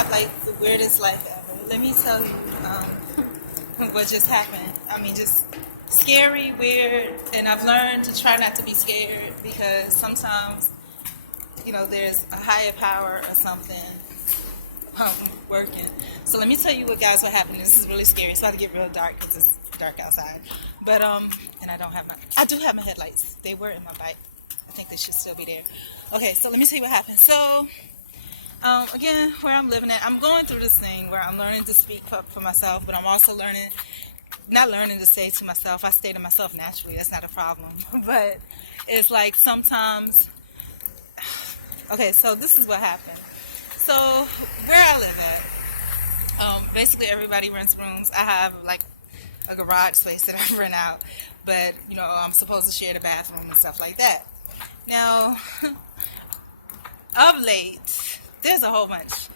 have like the weirdest life ever. Let me tell you what just happened. I mean, just scary, weird, and I've learned to try not to be scared because sometimes, there's a higher power or something working. So let me tell you what happened. This is really scary. It's about to get real dark because it's dark outside. But and I do have my headlights. They were in my bike. I think they should still be there. Okay, so let me tell you what happened. So again, where I'm living at, I'm going through this thing where I'm learning to speak up for myself, but I'm also not learning to say to myself. I stay to myself naturally. That's not a problem. But it's like sometimes. Okay, so this is what happened. So where I live at, basically everybody rents rooms. I have like a garage space that I rent out, but I'm supposed to share the bathroom and stuff like that. Now, of late, there's a whole bunch.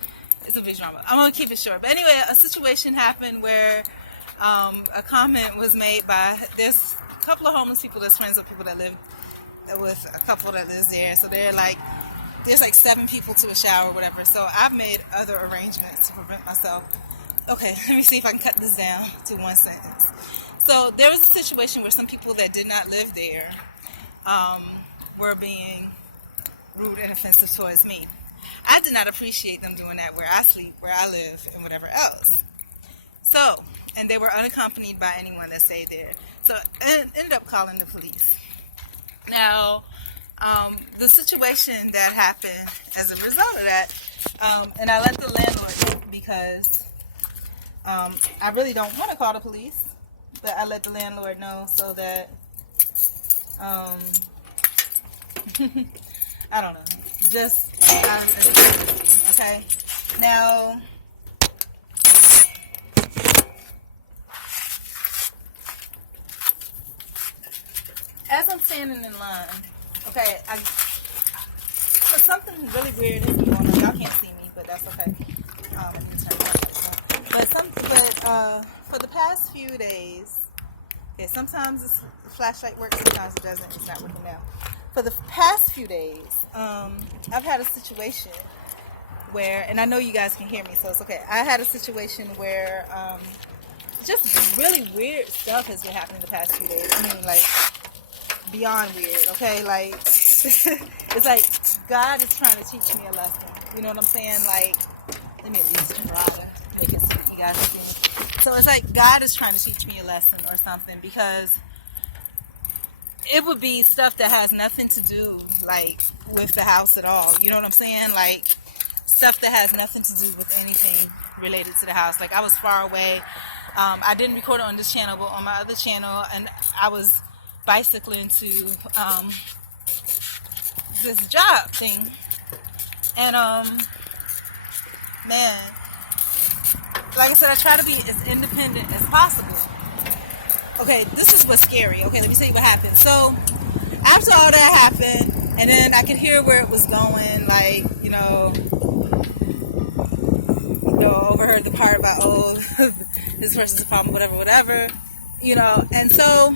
It's a big drama. I'm gonna keep it short. But anyway, a situation happened where a comment was made by this couple of homeless people that's friends with people that live with a couple that lives there. So there's like 7 people to a shower or whatever. So I've made other arrangements to prevent myself. Okay, let me see if I can cut this down to one sentence. So there was a situation where some people that did not live there were being rude and offensive towards me. I did not appreciate them doing that where I sleep, where I live, and whatever else. So, and they were unaccompanied by anyone that stayed there. So I ended up calling the police. Now, the situation that happened as a result of that, and I let the landlord know because I really don't want to call the police, but I let the landlord know so that, I don't know, just okay? Now, as I'm standing in line, okay, so something really weird is going on. Y'all can't see me, but that's okay. Let me turn it off. For the past few days, sometimes the flashlight works, sometimes it doesn't. It's not working now. For the past few days, I've had a situation where, and I know you guys can hear me, so it's okay. I had a situation where just really weird stuff has been happening the past few days. I mean, like, beyond weird, okay? Like, it's like God is trying to teach me a lesson. You know what I'm saying? Like, let me at least try to make it so you guys can see. So it's like God is trying to teach me a lesson or something, because it would be stuff that has nothing to do, like, with the house at all. You know what I'm saying? Like, stuff that has nothing to do with anything related to the house. Like, I was far away. I didn't record it on this channel, but on my other channel, and I was bicycling to this job thing. And, man, like I said, I try to be as independent as possible. Okay, this is what's scary. Okay, let me tell you what happened. So, after all that happened, and then I could hear where it was going, like, overheard the part about, oh, this person's a problem, whatever, and so,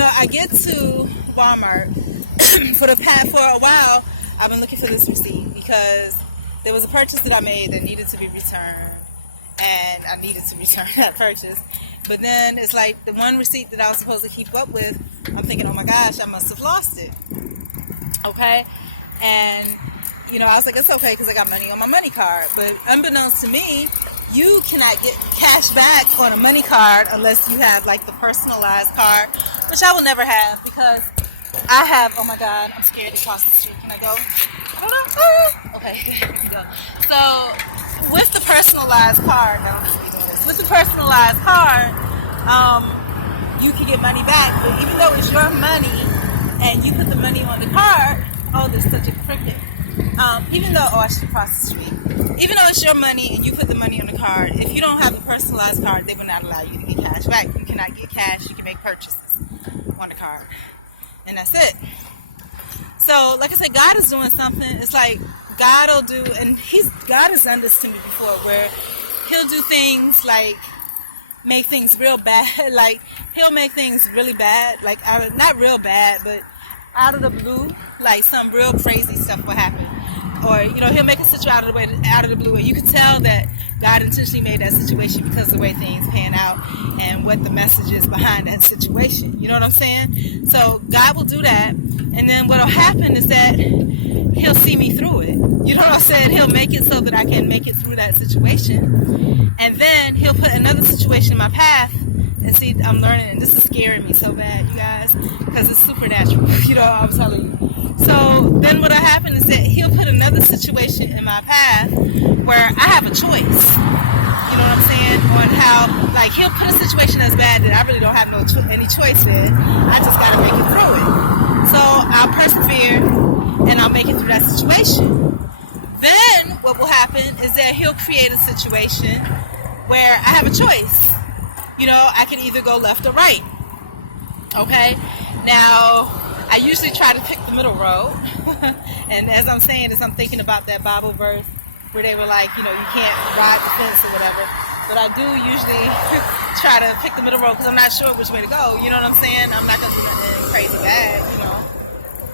I get to Walmart. For a while, I've been looking for this receipt because there was a purchase that I made that needed to be returned. And I needed to return that purchase. But then it's like the one receipt that I was supposed to keep up with, I'm thinking, oh my gosh, I must have lost it. Okay? And, I was like, it's okay because I got money on my money card. But unbeknownst to me, you cannot get cash back on a money card unless you have like the personalized card, which I will never have because I have, oh my God, I'm scared to cross the street. Can I go? Okay, here we go. So, with the personalized card, with the personalized card, you can get money back, but even though it's your money and you put the money on the card, oh, there's such a cricket. Even though, I should cross the street. Even though it's your money and you put the money on the card, if you don't have a personalized card, they will not allow you to get cash back. You cannot get cash, you can make purchases on the card. And that's it. So, like I said, God is doing something. It's like God will do, and God has done this to me before, where He'll do things like make things real bad. Like He'll make things really bad, like not real bad, but out of the blue, like some real crazy stuff will happen. or he'll make a situation out of the blue, and you can tell that God intentionally made that situation because of the way things pan out and what the message is behind that situation. You know what I'm saying? So God will do that, and then what'll happen is that he'll see me through it. You know what I'm saying? He'll make it so that I can make it through that situation, and then he'll put another situation in my path. And see, I'm learning, and this is scaring me so bad, you guys, because it's supernatural. I'm telling you. So then what'll happen is that he'll put another situation in my path where I have a choice. You know what I'm saying? On how, like, he'll put a situation that's bad that I really don't have any choice in. I just got to make it through it. So I'll persevere, and I'll make it through that situation. Then what will happen is that he'll create a situation where I have a choice. I can either go left or right. Okay? Now, I usually try to pick the middle road. And as I'm saying this, I'm thinking about that Bible verse where they were like, you can't ride the fence or whatever. But I do usually try to pick the middle road because I'm not sure which way to go. You know what I'm saying? I'm not going to do nothing crazy bad,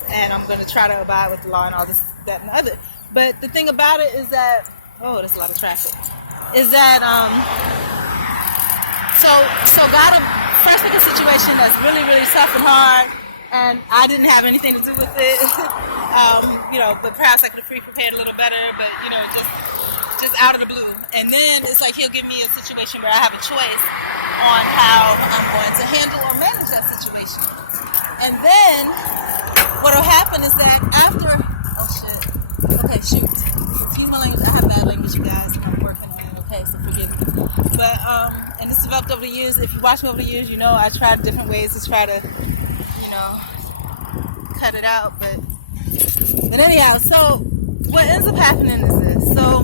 And I'm going to try to abide with the law and all this, that, and the other. But the thing about it is that, there's a lot of traffic, is that, So God will first pick a situation that's really, really tough and hard, and I didn't have anything to do with it, but perhaps I could have prepared a little better, but, just out of the blue. And then it's like he'll give me a situation where I have a choice on how I'm going to handle or manage that situation. And then what'll happen is that after, excuse my language, I have bad language, you guys, and I'm working on it, okay, so forgive me. But, and it's developed over the years. If you watch me over the years, I tried different ways to try to, cut it out. But anyhow, so what ends up happening is this. So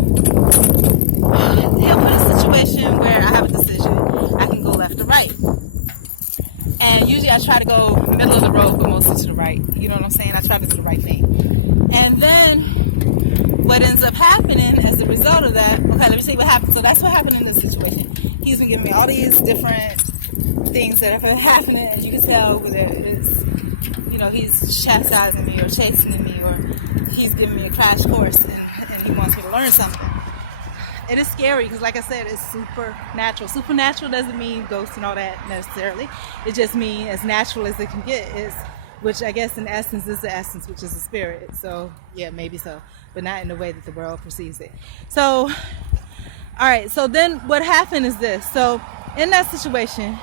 he'll put a situation where I have a decision. I can go left or right. And usually I try to go middle of the road, but mostly to the right. You know what I'm saying? I try to do the right thing. And then what ends up happening as a result of that, let me tell you what happened. So that's what happened in this situation. He's been giving me all these different things that have been happening, and you can tell that it is, he's chastising me or chastening me, or he's giving me a crash course, and he wants me to learn something. It is scary because, like I said, it's supernatural. Supernatural doesn't mean ghosts and all that necessarily. It just means as natural as it can get, which I guess in essence is the essence, which is the spirit. So, yeah, maybe so, but not in the way that the world perceives it. So, all right, so then what happened is this. So in that situation,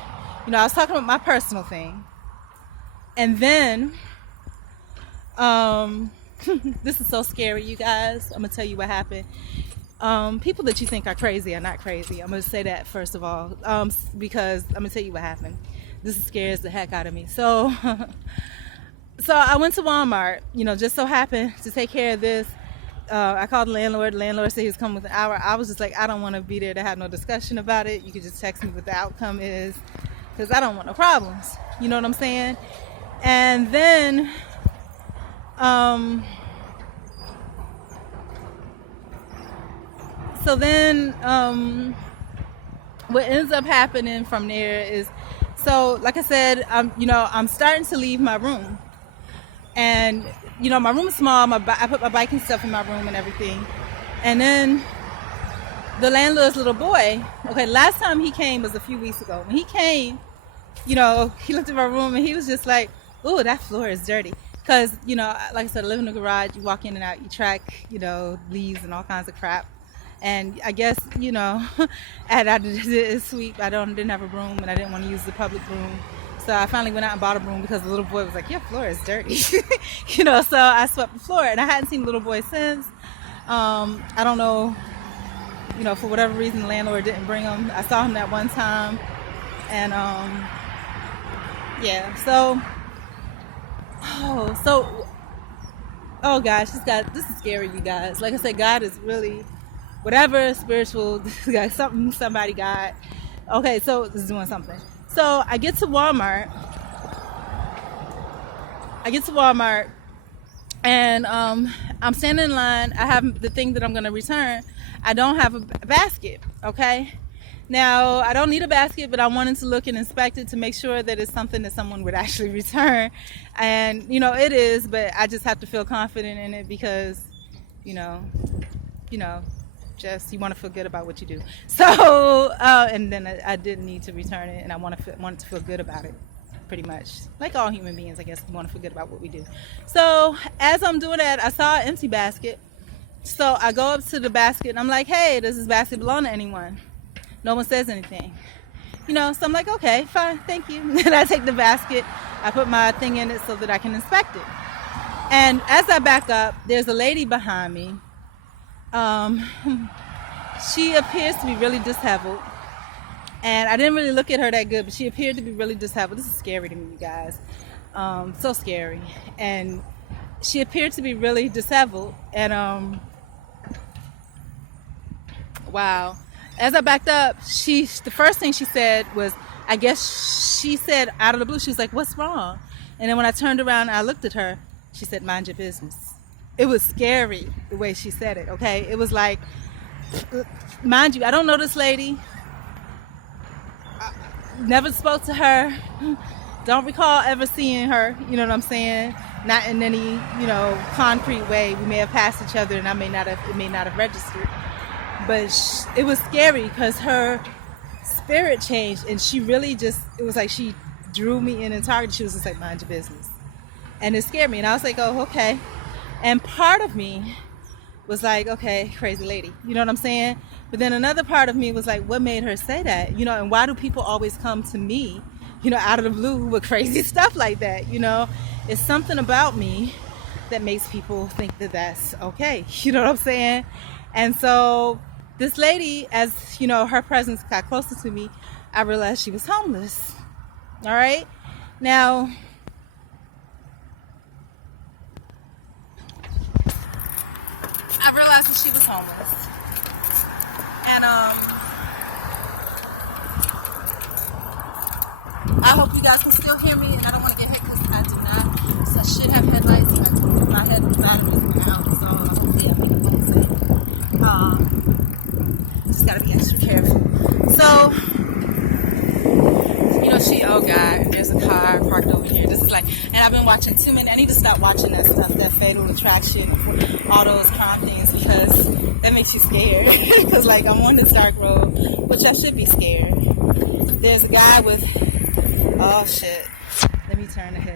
I was talking about my personal thing. And then, this is so scary, you guys. I'm going to tell you what happened. People that you think are crazy are not crazy. I'm going to say that first of all, because I'm going to tell you what happened. This scares the heck out of me. So I went to Walmart, just so happened to take care of this. I called the landlord. The landlord said he was coming within an hour. I was just like, I don't want to be there to have no discussion about it. You could just text me what the outcome is, because I don't want no problems. You know what I'm saying? And then, what ends up happening from there is, so like I said, I'm starting to leave my room. And, my room is small. I put my bike and stuff in my room and everything. And then the landlord's little boy, last time he came was a few weeks ago. When he came, he looked at my room and he was just like, "Ooh, that floor is dirty." Because, like I said, I live in a garage. You walk in and out, you track, leaves and all kinds of crap. And I guess, I did sweep. I didn't have a broom, and I didn't want to use the public broom. So I finally went out and bought a broom because the little boy was like, "Your floor is dirty." So I swept the floor, and I hadn't seen the little boy since. I don't know, for whatever reason, the landlord didn't bring him. I saw him that one time. And, yeah, so, oh gosh, this is scary, you guys. Like I said, God is really, whatever spiritual, somebody got. Okay, so this is doing something. So I get to Walmart, and I'm standing in line. I have the thing that I'm going to return. I don't have a basket, okay? Now, I don't need a basket, but I wanted to look and inspect it to make sure that it's something that someone would actually return. And, it is, but I just have to feel confident in it because, you know, just you want to feel good about what you do. So, and then I didn't need to return it, and I wanted to feel good about it, pretty much. Like all human beings, I guess, we want to feel good about what we do. So, as I'm doing that, I saw an empty basket. So, I go up to the basket, and I'm like, hey, does this basket belong to anyone? No one says anything. So I'm like, okay, fine, thank you. Then I take the basket, I put my thing in it so that I can inspect it. And as I back up, there's a lady behind me. She appears to be really disheveled. And I didn't really look at her that good, but she appeared to be really disheveled. This is scary to me, you guys. So scary. And she appeared to be really disheveled. And wow. As I backed up, the first thing she said was, I guess she said out of the blue, she was like, what's wrong? And then when I turned around and I looked at her, she said, mind your business. It was scary the way she said it, okay? It was like, mind you, I don't know this lady. I never spoke to her. Don't recall ever seeing her, you know what I'm saying? Not in any, concrete way. We may have passed each other and it may not have registered. But it was scary because her spirit changed, and she really it was like she drew me in and targeted. She was just like, mind your business. And it scared me. And I was like, oh, okay. And part of me was like, okay, crazy lady. You know what I'm saying? But then another part of me was like, what made her say that? And why do people always come to me, out of the blue with crazy stuff like that? It's something about me that makes people think that that's okay. You know what I'm saying? And so this lady, as her presence got closer to me, I realized she was homeless. All right. Now, I realized that she was homeless. And I hope you guys can still hear me. I don't want to get hit because I do not. So I should have headlights, and I told my head battery now. So yeah, just gotta be extra careful. So, oh God, there's a car parked over here. This is like, and I've been watching too many. I need to stop watching that stuff, that Fatal Attraction, all those crime things, because that makes you scared. Because like I'm on this dark road, which I should be scared. There's a guy with, oh shit. Let me turn ahead.